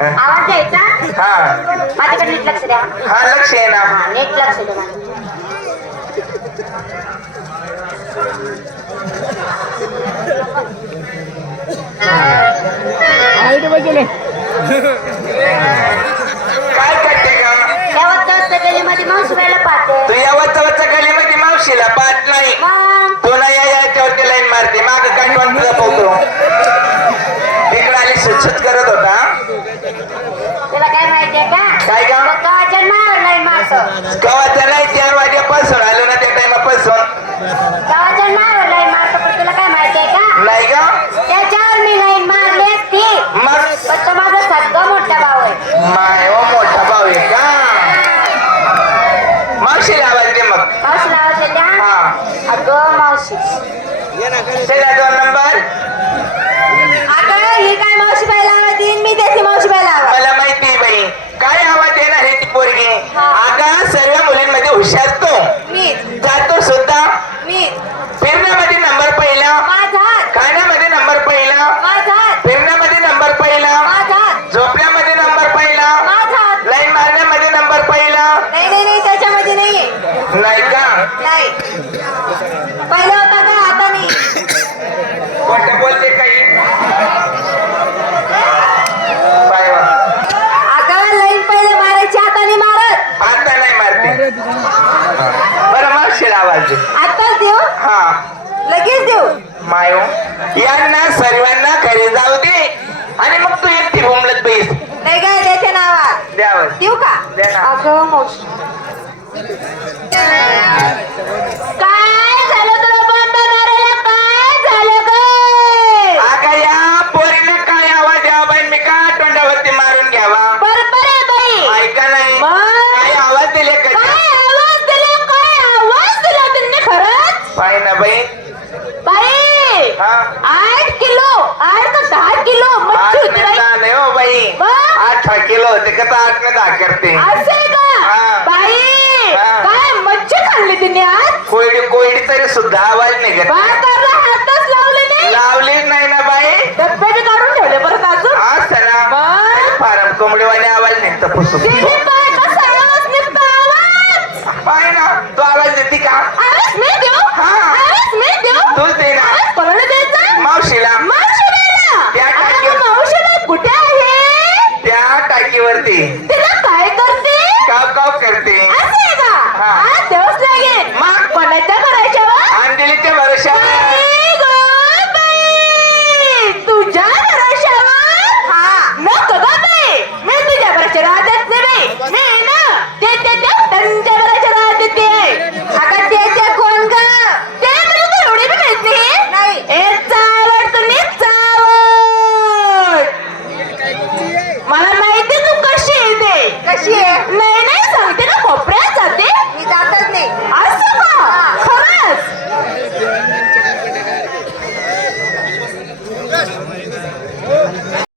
आवाज द्यायचा? हा. माझ्याकडे नीट लक्ष द्या. हा लक्ष आहे ना. हा, नीट लक्ष द्या. काय करते का तेव्हा जास्त गलीमध्ये मावशी पाहते. तू या गलीमध्ये मावशीला पाहत नाही मग तू ना या याच्यावरती लाईन मारते माग काठवण तुझा पोहतो तिकडे आली सुटसुट करत होता तुला काय माहितीये का काय का? तो गावाच्या नावावर नाही मारतो कवाचा नाही चार वाजेपासून आलो ना त्या टायमापासून मारतो पण तुला काय माहितीये का? नाही का? त्याच्यावर मी लाईन मारली असती. मग पण तो माझा सगळं मोठा भाऊ आहे. माय ओ मोठा भाऊ आहे का? मावशीला आवाज दे मग. मावशी नावाचे त्या हा? अगं मावशी नंबर अगं ही काय मावशी बायला आवाज देईन मी त्याची मावशी बायला आवाज मला माहिती आहे बाई काय आवाज देणार आहे ती पोरगी हा. आता सर्व मुलींमध्ये हुशार तो मी जातो सुद्धा मी फिरण्यामध्ये नंबर पहिला माझा हात खाण्यामध्ये नंबर पहिला माझा हात फिरण्यामध्ये नंबर पहिला माझा हात झोपण्यामध्ये नंबर पहिला माझा हात लाईन मारण्यामध्ये नंबर पहिला नाही नाही नाही त्याच्यामध्ये नाहीये नाही. पहिलं होता का आता नाही? बोलते काही. अगं लाईन पहिले मारायची हाताने मारत. आता नाही मारते. बरं मावशीला आवाज दे. आताच देऊ? हा. लगेच देऊ? मायो यांना सर्वांना घरी जाऊ दे. आणि मग तू एकटी बोंबलत बैस नाही काय देते ना आवाज. द्यावर देऊ का? दे ना. अगं मावशी. ना बाई बाई हा। आठ किलो आठ का दहा किलो आठ मच्छी होती बाई दहा नाही हो बाई? आठ हा किलो होते का तर आठ ने दहा करते? असे का? हा. बाई हा. काय मच्छी खाल्ली तिने आज? कोयडी कोयडी तरी सुद्धा आवाज निघत भाताला हातच लावले नाही. लावलीच नाही ना बाई. काढून ठेवले परत अजून. ना? फारम कोंबडीवाले आवाज निघतो तिने बाय कसा आवाज निघतो आवाज पाय ना तू आवाज देते का आवाज मी देऊ हा. आवाज मी देऊ तूच दे ना आवाज कोणाला द्यायचा मावशीला जागेवरती. 姐妹。